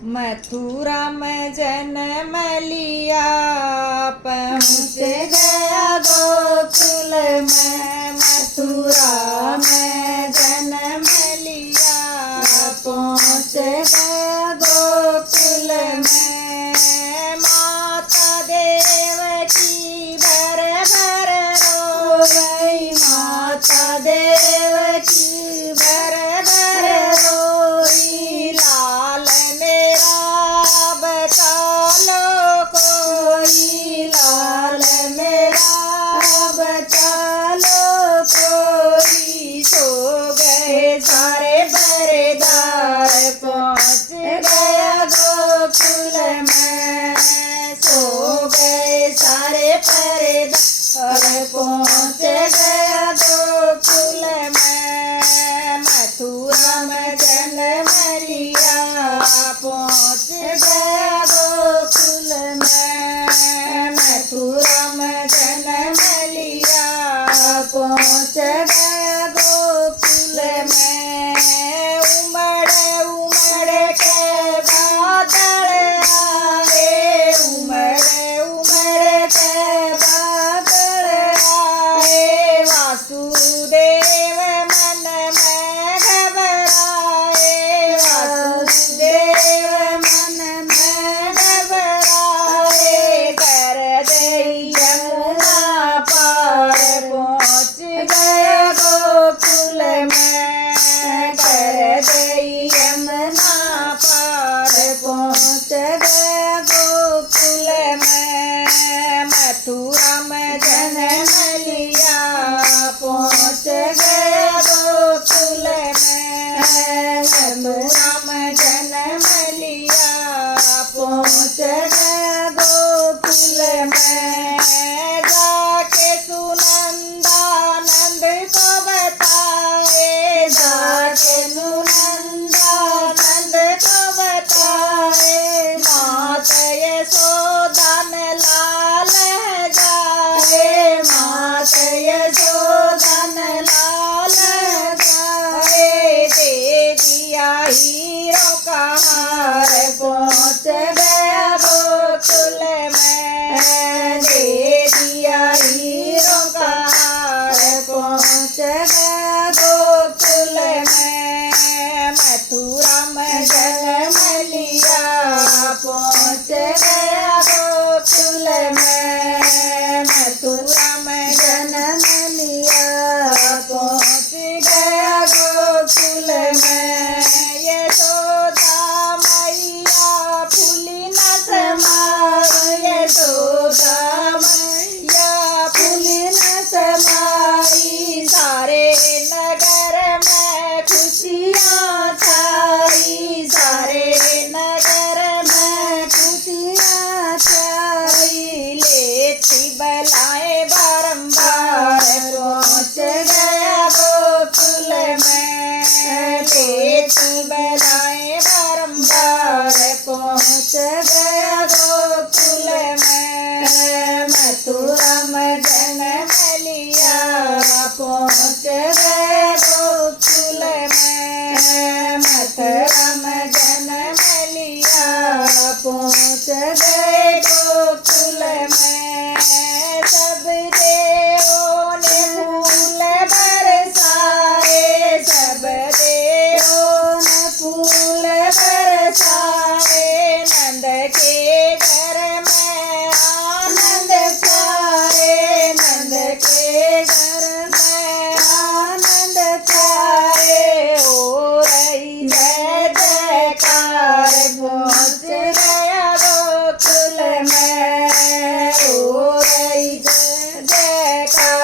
मथुरा में जन्म लिया, पहुँच गया गोकुल में। मथुरा में जन्म लिया, पहुँच गया गोकुल में। माता देवकी भर भर रोई, माता देवकी भर भर रोई। लाल मेरा बचा लो कोई, लाल मेरा बचा लो कोई। सो गए सारे पहरेदार, पहुँच गया गोकुल में। सो गए सारे पहरेदार, पहुँच गया गोकुल में। मथुरा में जन्म लिया, पहुँच गया गोकुल में। मथुरा में जन्म लिया, पहुँच गया गोकुल में। उमड़ उमड़ के बादल आए, उमड़ उमड़ के बादल आए। वासुदेव मन में घबराए, वासुदेव मन में घबराए। कर दई यमुना पार, पहुँच गया गोकुल में। कर दई यमुना पार, पहुँच गया गोकुल में। मथुरा में जन्म लिया, पहुँच गया गोकुल में। मथुरा में जन्म लिया, पहुँच गया गोकुल में। जाके सुनंदानंद को बताए, जाके सुनंदानंद को बताए। मात यशोदा ने लाल गाए, मात यशोदा ने लाल गाए। दे दिया हीरों का हार, पहुँच गया गोकुल में। दे दिया हीरों का हार, पहुँच गया गोकुल में। मथुरा में जन्म लिया, पहुँच गया गोकुल में। मथुरा में जन्म लिया, पहुँच गया गोकुल में। यशोदा मैया फूली न समाई, यशोदा मैया फूली न समाई। सारे नगर में खुशियाँ छाई, सारे नगर में खुशियाँ छाई। लेती बलाएं बारंबार, पहुँच गया गोकुल में। लेती बलाएं बारंबार, पहुँच गया गोकुल में। मथुरा में जन्म लिया, पहुँच गया गोकुल में। मथुरा में जन्म लिया, पहुँच गए गोकुल में। सब देवों ने फूल बरसाए, सब देवों ने फूल बरसाए। नंद के घर में आनंद छाए, नंद के घर में आनंद छाए। हो रही जय जयकार, पहुँच गया गोकुल में। हो रही जय जयकार,